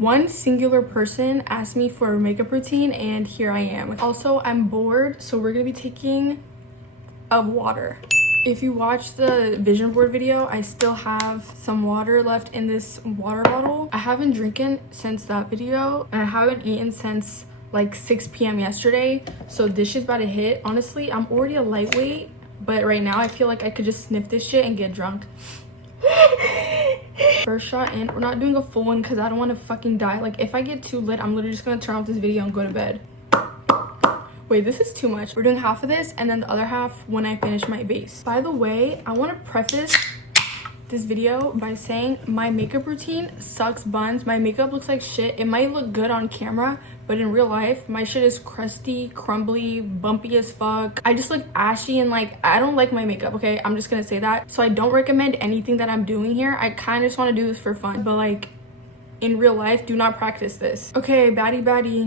one singular person asked me for a makeup routine and here I am. Also, I'm bored, so we're gonna be taking of water. If you watch the vision board video, I still have some water left in this water bottle. I haven't drinking since that video and I haven't eaten since like 6 p.m. yesterday, so this shit's about to hit. Honestly, I'm already a lightweight, but right now I feel like I could just sniff this shit and get drunk. First shot in. We're not doing a full one because I don't want to fucking die. Like, if I get too lit, I'm literally just gonna turn off this video and go to bed. Wait, this is too much. We're doing half of this and then the other half when I finish my base. By the way, I want to preface this video by saying my makeup routine sucks buns. My makeup looks like shit. It might look good on camera, but in real life, my shit is crusty, crumbly, bumpy as fuck. I just look ashy and like, I don't like my makeup, okay? I'm just gonna say that. So I don't recommend anything that I'm doing here. I kind of just want to do this for fun, but like, in real life, do not practice this. Okay, baddie. Baddie,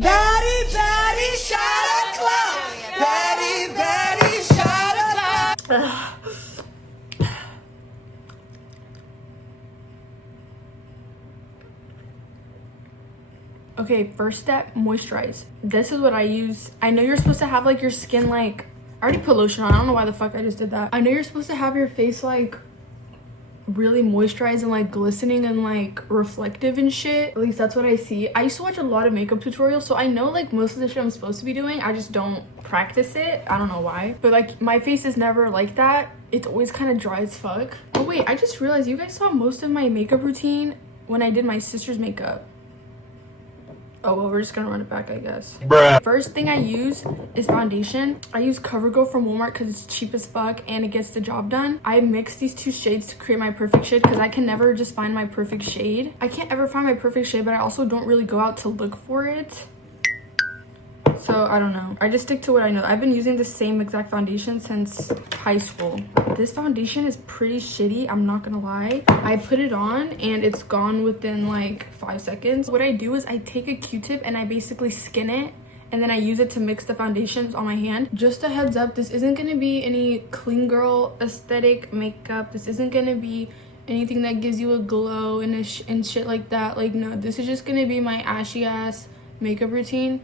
shot o'clock. Baddie, shot o'clock. Okay, first step, moisturize. This is what I use. I know you're supposed to have like your skin like, I already put lotion on. I don't know why the fuck I just did that. I know you're supposed to have your face like really moisturized and like glistening and like reflective and shit. At least that's what I see. I used to watch a lot of makeup tutorials, so I know like most of the shit I'm supposed to be doing. I just don't practice it. I don't know why, but like my face is never like that. It's always kind of dry as fuck. Oh wait, I just realized you guys saw most of my makeup routine when I did my sister's makeup. Oh, well, we're just gonna run it back, I guess. Bruh. First thing I use is foundation. I use CoverGirl from Walmart because it's cheap as fuck and it gets the job done. I mix these two shades to create my perfect shade because I can never just find my perfect shade. I can't ever find my perfect shade, but I also don't really go out to look for it. So I don't know. I just stick to what I know. I've been using the same exact foundation since high school. This foundation is pretty shitty, I'm not gonna lie. I put it on and it's gone within like 5 seconds. What I do is I take a Q-tip and I basically skin it and then I use it to mix the foundations on my hand. Just a heads up, this isn't gonna be any clean girl aesthetic makeup. This isn't gonna be anything that gives you a glow and shit like that. Like, no, this is just gonna be my ashy ass makeup routine.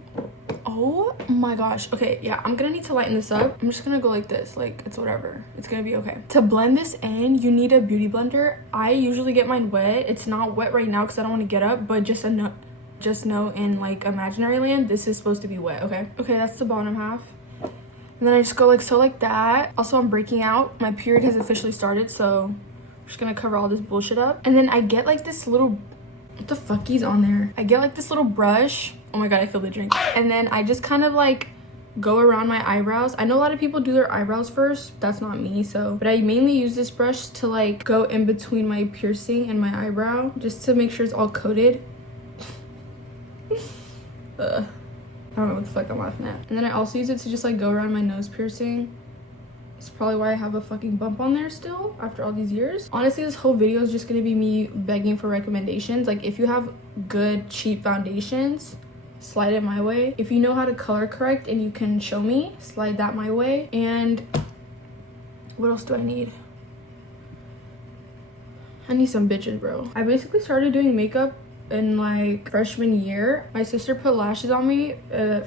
Oh my gosh. Okay, yeah, I'm gonna need to lighten this up. I'm just gonna go like this, like it's whatever, it's gonna be okay. To blend this in, you need a beauty blender. I usually get mine wet. It's not wet right now because I don't want to get up, but just know in like imaginary land, this is supposed to be wet. Okay, that's the bottom half, and then I just go like so, like that. Also, I'm breaking out. My period has officially started, so I'm just gonna cover all this bullshit up. And then I get like this little, what the fuck is on there? I get like this little brush. Oh my god, I feel the drink. And then I just kind of like go around my eyebrows. I know a lot of people do their eyebrows first. That's not me, so. But I mainly use this brush to like go in between my piercing and my eyebrow just to make sure it's all coated. I don't know what the fuck I'm laughing at. And then I also use it to just like go around my nose piercing. It's probably why I have a fucking bump on there still after all these years. Honestly, this whole video is just gonna be me begging for recommendations. Like, if you have good cheap foundations, slide it my way. If you know how to color correct and you can show me, slide that my way. And what else do I need? I need some bitches, bro. I basically started doing makeup in like freshman year. My sister put lashes on me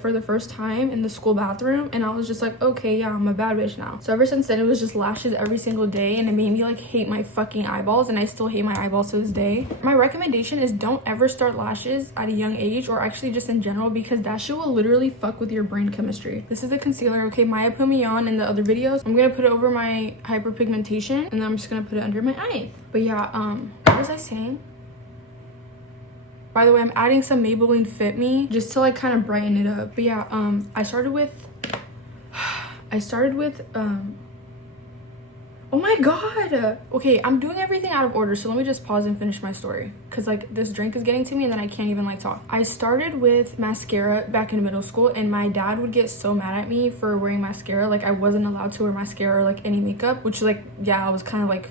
for the first time in the school bathroom, and I was just like, okay, yeah, I'm a bad bitch now. So ever since then, it was just lashes every single day, and it made me like hate my fucking eyeballs, and I still hate my eyeballs to this day. My recommendation is don't ever start lashes at a young age, or actually just in general, because that shit will literally fuck with your brain chemistry. This is the concealer. Okay, Maya put me on in the other videos. I'm gonna put it over my hyperpigmentation, and then I'm just gonna put it under my eye. But yeah, what was I saying? By the way, I'm adding some Maybelline Fit Me just to like kind of brighten it up. But yeah, I started with oh my god. Okay, I'm doing everything out of order, so let me just pause and finish my story, because like this drink is getting to me and then I can't even like talk. I started with mascara back in middle school, and my dad would get so mad at me for wearing mascara. Like, I wasn't allowed to wear mascara or like any makeup, which like, yeah, I was kind of like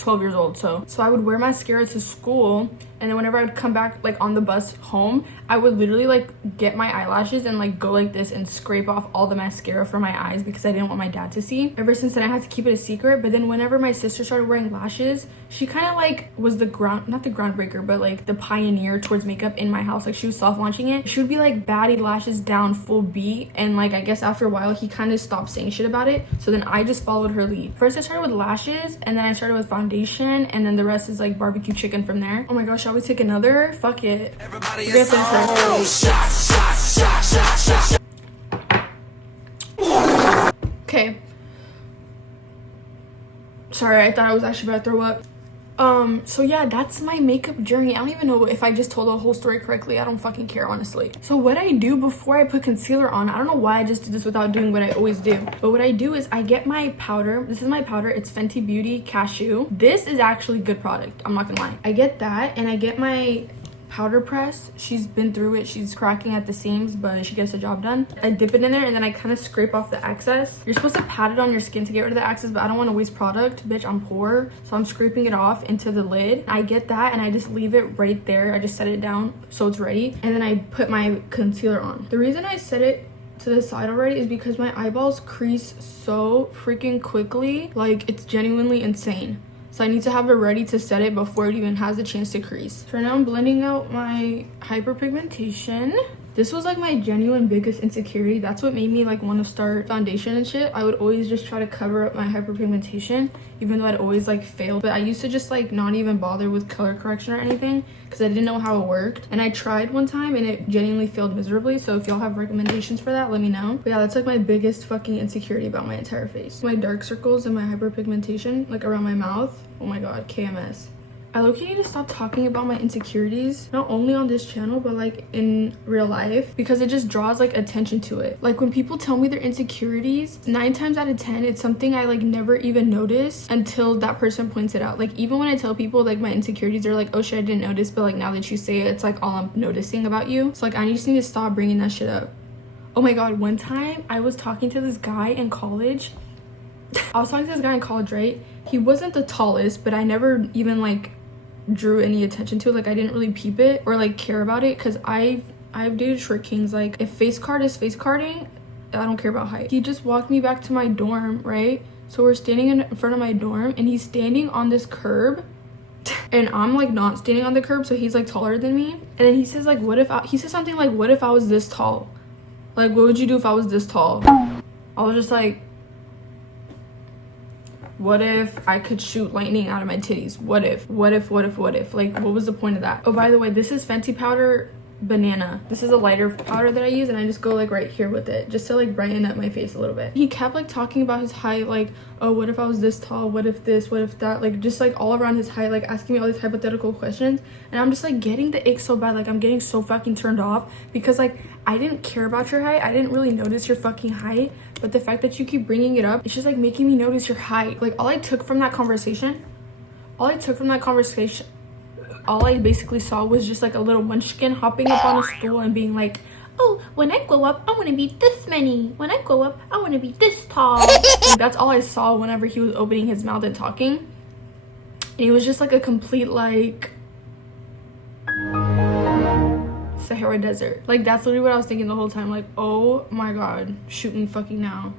12 years old. So I would wear mascara to school, and then whenever I would come back like on the bus home, I would literally like get my eyelashes and like go like this and scrape off all the mascara from my eyes because I didn't want my dad to see. Ever since then I had to keep it a secret. But then whenever my sister started wearing lashes, she kind of like was the not the groundbreaker, but like the pioneer towards makeup in my house. Like she was soft launching it. She would be like baddie lashes down full beat, and like I guess after a while he kind of stopped saying shit about it, so then I just followed her lead. First I started with lashes, and then I started with foundation, and then the rest is like barbecue chicken from there. Oh my gosh, shall we take another? Fuck it. Okay. Sorry, I thought I was actually about to throw up. So yeah, that's my makeup journey. I don't even know if I just told the whole story correctly. I don't fucking care, honestly. So what I do before I put concealer on, I don't know why I just did this without doing what I always do, but what I do is I get my powder. This is my powder. It's Fenty Beauty Cashew. This is actually good product, I'm not gonna lie. I get that, and I get my powder press. She's been through it. She's cracking at the seams, but she gets the job done. I dip it in there, and then I kind of scrape off the excess. You're supposed to pat it on your skin to get rid of the excess, but I don't want to waste product. Bitch, I'm poor. So I'm scraping it off into the lid. I get that, and I just leave it right there. I just set it down so it's ready, and then I put my concealer on. The reason I set it to the side already is because my eyeballs crease so freaking quickly. Like, it's genuinely insane. So I need to have it ready to set it before it even has a chance to crease. So right now I'm blending out my hyperpigmentation. This was like my genuine biggest insecurity. That's what made me like want to start foundation and shit. I would always just try to cover up my hyperpigmentation, even though I'd always like failed. But I used to just like not even bother with color correction or anything because I didn't know how it worked. And I tried one time and it genuinely failed miserably. So if y'all have recommendations for that, let me know. But yeah, that's like my biggest fucking insecurity about my entire face. My dark circles and my hyperpigmentation like around my mouth. Oh my god, KMS. I low-key need to stop talking about my insecurities, not only on this channel, but like in real life, because it just draws like attention to it. Like when people tell me their insecurities, 9 times out of 10, it's something I like never even notice until that person points it out. Like even when I tell people like my insecurities, they're like, oh shit, I didn't notice, but like now that you say it, it's like all I'm noticing about you. So like I just need to stop bringing that shit up. Oh my god, one time I was talking to this guy in college. Right? He wasn't the tallest, but I never even like drew any attention to it. Like I didn't really peep it or like care about it because I've dated short kings. Like if face card is face carding, I don't care about height. He just walked me back to my dorm, right? So we're standing in front of my dorm, and he's standing on this curb, and I'm like not standing on the curb, so he's like taller than me. And then he says like, he said something like, what if I was this tall? Like, what would you do if I was this tall? I was just like, what if I could shoot lightning out of my titties? What if? Like, what was the point of that? Oh, by the way, this is Fenty powder banana. This is a lighter powder that I use, and I just go like right here with it just to like brighten up my face a little bit. He kept like talking about his height, like, oh, what if I was this tall? What if this? What if that? Like just like all around his height, like asking me all these hypothetical questions. And I'm just like getting the ick so bad. Like I'm getting so fucking turned off because like I didn't care about your height. I didn't really notice your fucking height. But the fact that you keep bringing it up, it's just like making me notice your height. Like all I basically saw was just like a little munchkin hopping up on a stool and being like, oh, when I grow up, I want to be this many. When I grow up, I want to be this tall. Like, that's all I saw whenever he was opening his mouth and talking. And he was just like a complete like Sahara Desert. Like that's literally what I was thinking the whole time. Like, oh my god, shoot me fucking now.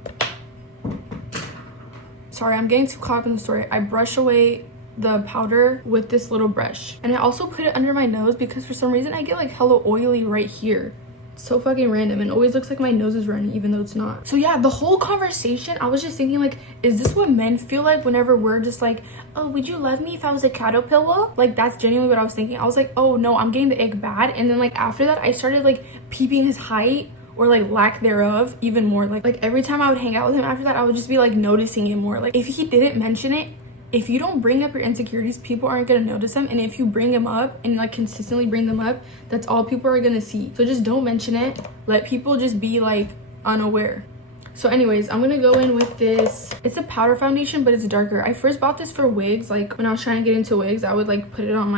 Sorry, I'm getting too caught up in the story. I brush away the powder with this little brush, and I also put it under my nose because for some reason I get like hella oily right here. It's so fucking random, and it always looks like my nose is running even though it's not. So yeah, the whole conversation I was just thinking like, is this what men feel like whenever we're just like, oh, would you love me if I was a caterpillar? Like that's genuinely what I was thinking. I was like, oh no, I'm getting the ick bad. And then like after that I started like peeping his height or like lack thereof even more. Like every time I would hang out with him after that, I would just be like noticing it more. Like if he didn't mention it, if you don't bring up your insecurities, people aren't gonna notice them. And if you bring them up and like consistently bring them up, that's all people are gonna see. So just don't mention it. Let people just be like unaware. So anyways, I'm gonna go in with this. It's a powder foundation, but it's darker. I first bought this for wigs. Like when I was trying to get into wigs, I would like put it on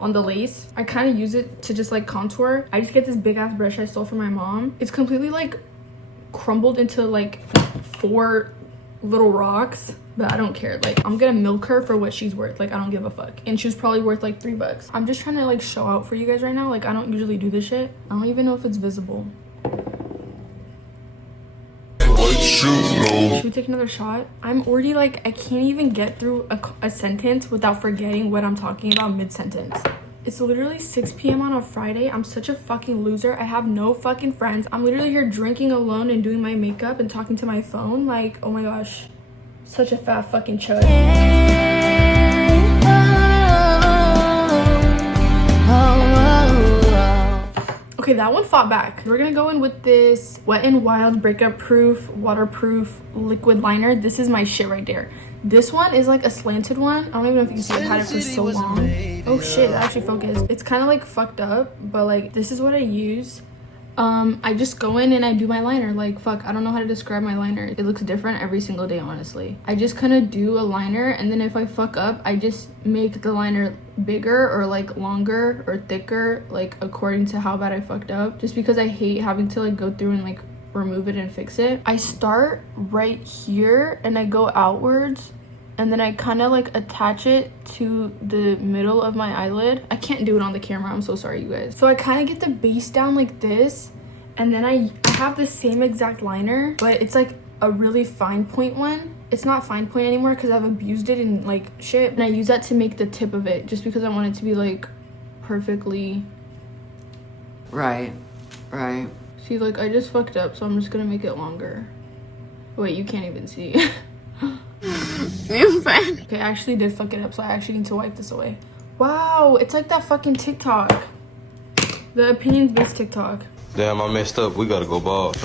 the lace. I kind of use it to just like contour. I just get this big ass brush I stole from my mom. It's completely like crumbled into like 4 little rocks. but I don't care. Like, I'm gonna milk her for what she's worth. Like, I don't give a fuck. And she was probably worth like $3. I'm just trying to like show out for you guys right now. Like, I don't usually do this shit. I don't even know if it's visible. Should we take another shot? I'm already like, I can't even get through a sentence without forgetting what I'm talking about mid-sentence. It's literally 6 p.m. on a Friday. I'm such a fucking loser. I have no fucking friends. I'm literally here drinking alone and doing my makeup and talking to my phone. Like, oh my gosh. Such a fat fucking chud. Okay, that one fought back. We're gonna go in with this Wet n Wild Breakup Proof Waterproof Liquid Liner. This is my shit right there. This one is like a slanted one. I don't even know if you can see. I've had it for so long. Oh shit, that actually focused. It's kind of like fucked up, but like this is what I use. I just go in and I do my liner. Like, fuck, I don't know how to describe my liner. It looks different every single day, honestly. I just kind of do a liner, and then if I fuck up, I just make the liner bigger or like longer or thicker, like according to how bad I fucked up, just because I hate having to like go through and like remove it and fix it. I start right here and I go outwards, and then I kind of like attach it to the middle of my eyelid. I can't do it on the camera, I'm so sorry you guys. So I kind of get the base down like this, and then I have the same exact liner, but it's like a really fine point one. It's not fine point anymore because I've abused it and like shit, and I use that to make the tip of it just because I want it to be like perfectly right. See, like I just fucked up, so I'm just gonna make it longer. Wait, you can't even see. Okay, I actually did fuck it up, so I actually need to wipe this away. Wow, it's like that fucking TikTok, the opinions-based TikTok. Damn, I messed up. We gotta go bald.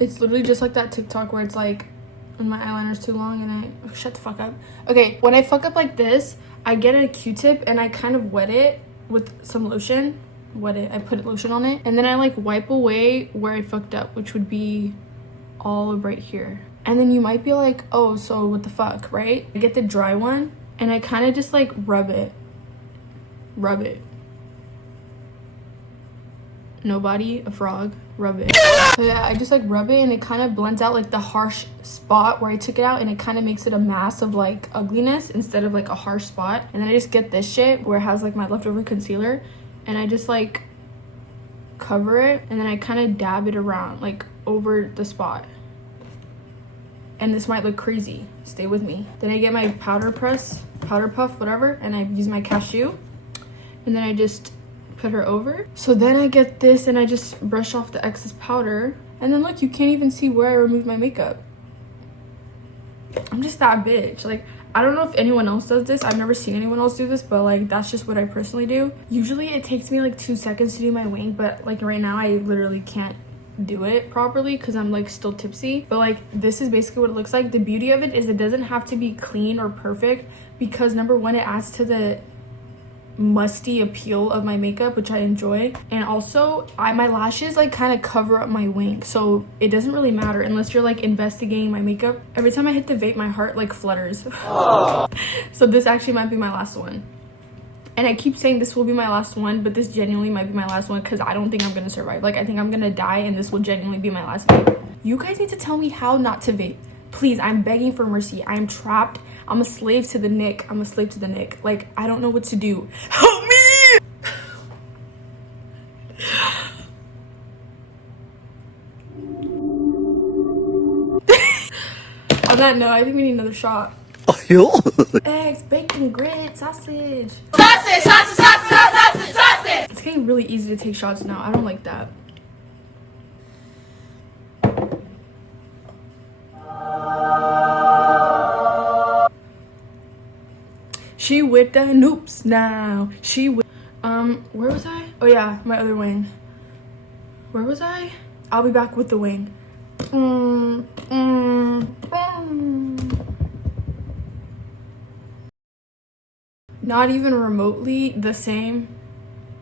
It's literally just like that TikTok where it's like, when my eyeliner's too long and oh, shut the fuck up. Okay, when I fuck up like this, I get a Q-tip and I kind of wet it with some lotion. I put lotion on it, and then I like wipe away where I fucked up, which would be all of right here. And then you might be like, oh, so what the fuck, right? I get the dry one and I kind of just like rub it. Nobody, a frog, rub it. So yeah, I just like rub it, and it kind of blends out like the harsh spot where I took it out, and it kind of makes it a mass of like ugliness instead of like a harsh spot. And then I just get this shit where it has like my leftover concealer, and I just like cover it, and then I kind of dab it around like over the spot. And this might look crazy, stay with me. Then I get my powder puff, whatever, and I use my cashew, and then I just put her over. So then I get this and I just brush off the excess powder, and then look, you can't even see where I removed my makeup. I'm just that bitch. Like, I don't know if anyone else does this. I've never seen anyone else do this, but like that's just what I personally do. Usually it takes me like 2 seconds to do my wing, but like right now I literally can't do it properly because I'm like still tipsy. But like this is basically what it looks like. The beauty of it is it doesn't have to be clean or perfect, because number one, it adds to the musty appeal of my makeup, which I enjoy, and also my lashes like kind of cover up my wing, so it doesn't really matter unless you're like investigating my makeup. Every time I hit the vape, my heart like flutters. So this actually might be my last one, and I keep saying this will be my last one, but this genuinely might be my last one because I don't think I'm gonna survive. Like, I think I'm gonna die, and this will genuinely be my last vape. You guys need to tell me how not to vape, please. I'm begging for mercy. I am trapped. I'm a slave to the nick. Like, I don't know what to do. Help me! On that note, I think we need another shot. Eggs, bacon, grits, sausage. Sausage! It's getting really easy to take shots now. I don't like that. She with the noops now. She with where was I? Oh yeah, my other wing. Where was I? I'll be back with the wing. Not even remotely the same.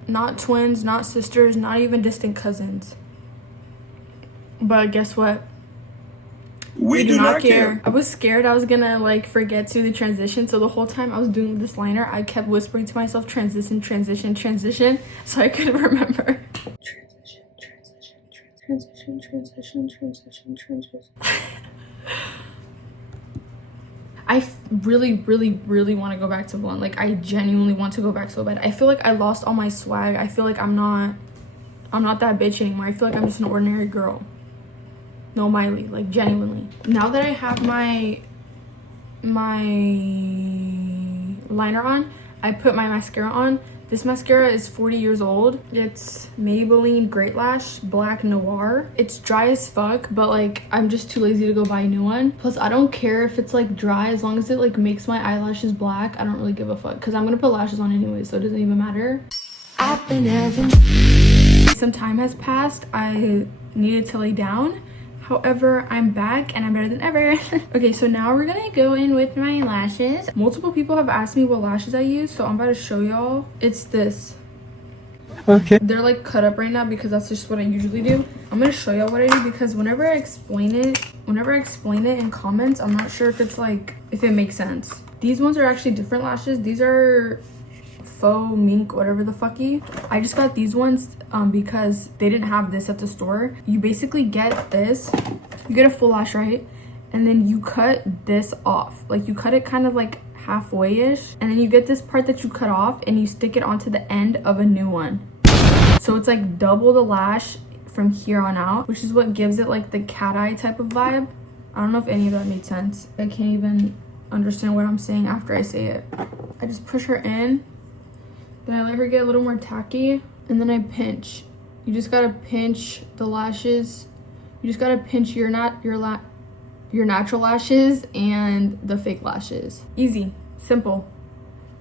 Not twins, not sisters, not even distant cousins. But guess what? We do not care. I was scared I was gonna like forget to the transition, so the whole time I was doing this liner, I kept whispering to myself, transition, so I could remember. Transition. really want to go back to blonde. Like I genuinely want to go back so bad. I feel like I lost all my swag. I feel like I'm not that bitch anymore. I feel like I'm just an ordinary girl. No Miley, like genuinely. Now that I have my liner on, I put my mascara on. This mascara is 40 years old. It's Maybelline Great Lash Black Noir. It's dry as fuck, but like I'm just too lazy to go buy a new one. Plus I don't care if it's like dry, as long as it like makes my eyelashes black. I don't really give a fuck because I'm gonna put lashes on anyway, so it doesn't even matter. I've been having some time has passed. I needed to lay down. However, I'm back and I'm better than ever. Okay, so now we're gonna go in with my lashes. Multiple people have asked me what lashes I use, so I'm about to show y'all. It's this. Okay. They're like cut up right now because that's just what I usually do. I'm gonna show y'all what I do because whenever I explain it in comments, I'm not sure if it makes sense. These ones are actually different lashes. These are faux mink, whatever the fucky. I just got these ones because they didn't have this at the store. You basically get this, you get a full lash, right? And then you cut this off. Like you cut it kind of like halfway-ish, and then you get this part that you cut off and you stick it onto the end of a new one. So it's like double the lash from here on out, which is what gives it like the cat eye type of vibe. I don't know if any of that made sense. I can't even understand what I'm saying after I say it. I just push her in. Then I let her get a little more tacky, and then I pinch. You just gotta pinch the lashes. You just gotta pinch your natural lashes and the fake lashes. Easy, simple.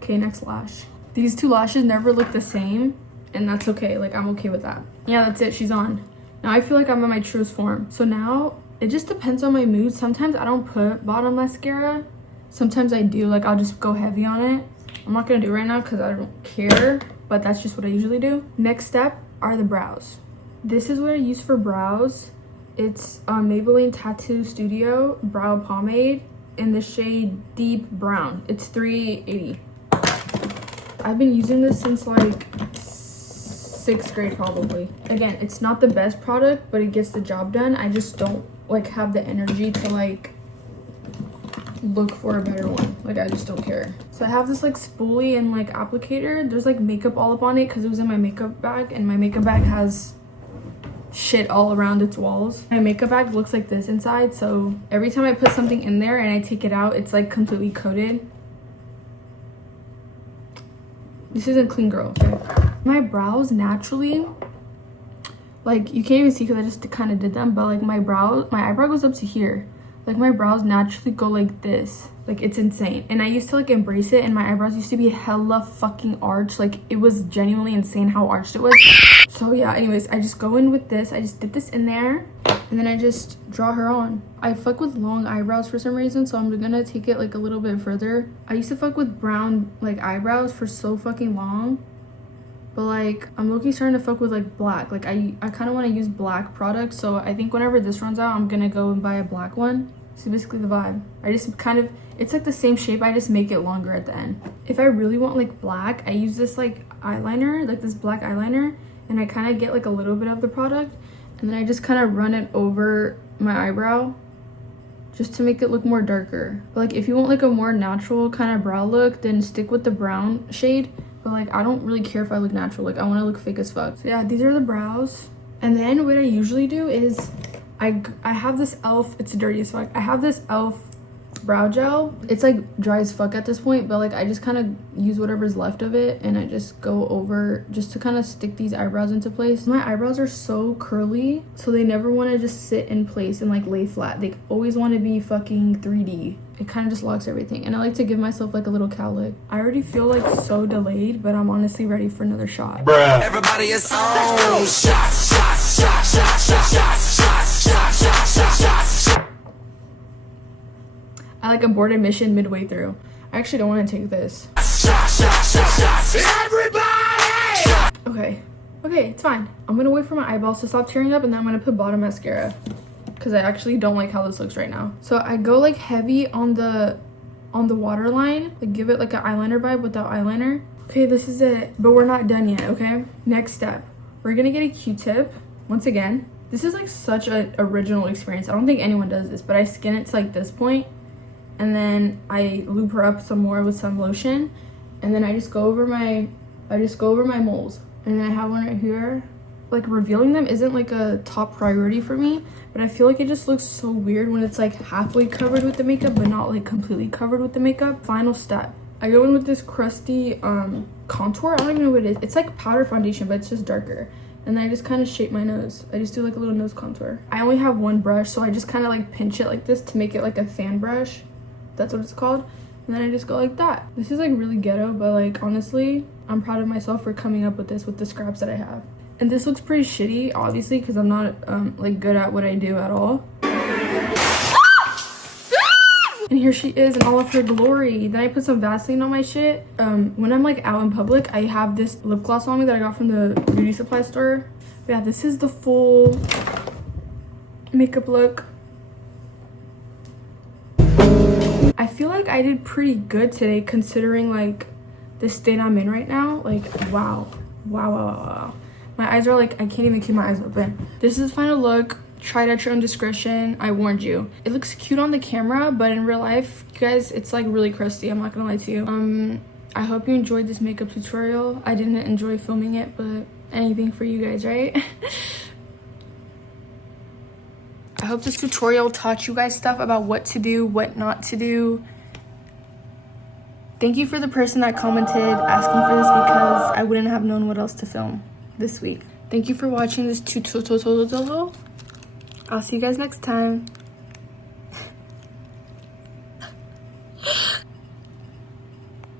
Okay, next lash. These two lashes never look the same, and that's okay. Like I'm okay with that. Yeah, that's it. She's on. Now I feel like I'm in my truest form. So now it just depends on my mood. Sometimes I don't put bottom mascara. Sometimes I do. Like I'll just go heavy on it. I'm not gonna do it right now because I don't care, but that's just what I usually do. Next step are the brows. This is what I use for brows. It's Maybelline Tattoo Studio Brow Pomade in the shade Deep Brown. It's $3.80. I've been using this since like 6th grade probably. Again, it's not the best product, but it gets the job done. I just don't like have the energy to like look for a better one. Like I just don't care. So I have this like spoolie and like applicator. There's like makeup all up on it because it was in my makeup bag, and my makeup bag has shit all around its walls. My makeup bag looks like this inside, so every time I put something in there and I take it out, it's like completely coated. This isn't clean girl, okay? My brows naturally, like you can't even see because I just kind of did them, but like my eyebrow goes up to here. Like my brows naturally go like this. Like it's insane. And I used to like embrace it, and my eyebrows used to be hella fucking arched. Like it was genuinely insane how arched it was. So yeah, anyways, I just go in with this. I just dip this in there, and then I just draw her on. I fuck with long eyebrows for some reason, so I'm gonna take it like a little bit further. I used to fuck with brown like eyebrows for so fucking long, but like I'm low-key starting to fuck with like black. Like I kind of want to use black products, so I think whenever this runs out, I'm gonna go and buy a black one. So basically the vibe. I just kind of, it's like the same shape, I just make it longer at the end. If I really want like black, I use this like eyeliner, like this black eyeliner, and I kind of get like a little bit of the product, and then I just kind of run it over my eyebrow just to make it look more darker. But like if you want like a more natural kind of brow look, then stick with the brown shade. But like I don't really care if I look natural. Like I want to look fake as fuck. So yeah, these are the brows. And then what I usually do is I have this e.l.f. It's dirty as fuck. I have this e.l.f. brow gel. It's like dry as fuck at this point, but like I just kind of use whatever's left of it, and I just go over just to kind of stick these eyebrows into place. My eyebrows are so curly, so they never want to just sit in place and like lay flat. They always want to be fucking 3D. It kind of just locks everything, and I like to give myself like a little cowlick. I already feel like so delayed, but I'm honestly ready for another shot. Bruh. Everybody is on. Shots, shots, shots, shots, shots, shots, shots, shots, shots, shots, shots. I like aborted mission midway through. I actually don't want to take this. Shots, shots, shots, shots. Everybody! Okay, it's fine. I'm gonna wait for my eyeballs to stop tearing up, and then I'm gonna put bottom mascara, because I actually don't like how this looks right now. So I go like heavy on the waterline, like give it like an eyeliner vibe without eyeliner. Okay, this is it, but we're not done yet, okay? Next step, we're gonna get a Q-tip. Once again, this is like such an original experience. I don't think anyone does this, but I skin it to like this point, and then I lube her up some more with some lotion, and then I just go over my moles, and then I have one right here. Like, revealing them isn't like a top priority for me, but I feel like it just looks so weird when it's like halfway covered with the makeup but not like completely covered with the makeup. Final step, I go in with this crusty contour. I don't even know what it is. It's like powder foundation, but it's just darker. And then I just kind of shape my nose. I just do like a little nose contour. I only have one brush, so I just kind of like pinch it like this to make it like a fan brush. That's what it's called. And then I just go like that. This is like really ghetto, but like honestly, I'm proud of myself for coming up with this with the scraps that I have. And this looks pretty shitty, obviously, because I'm not like good at what I do at all. And here she is in all of her glory. Then I put some Vaseline on my shit. When I'm like out in public, I have this lip gloss on me that I got from the beauty supply store. But yeah, this is the full makeup look. I feel like I did pretty good today considering like the state I'm in right now. Like, wow. Wow. My eyes are like, I can't even keep my eyes open. This is the final look. Try it at your own discretion. I warned you. It looks cute on the camera, but in real life, you guys, it's like really crusty. I'm not gonna lie to you. I hope you enjoyed this makeup tutorial. I didn't enjoy filming it, but anything for you guys, right? I hope this tutorial taught you guys stuff about what to do, what not to do. Thank you for the person that commented asking for this because I wouldn't have known what else to film this week. Thank you for watching this tutorial. I'll see you guys next time.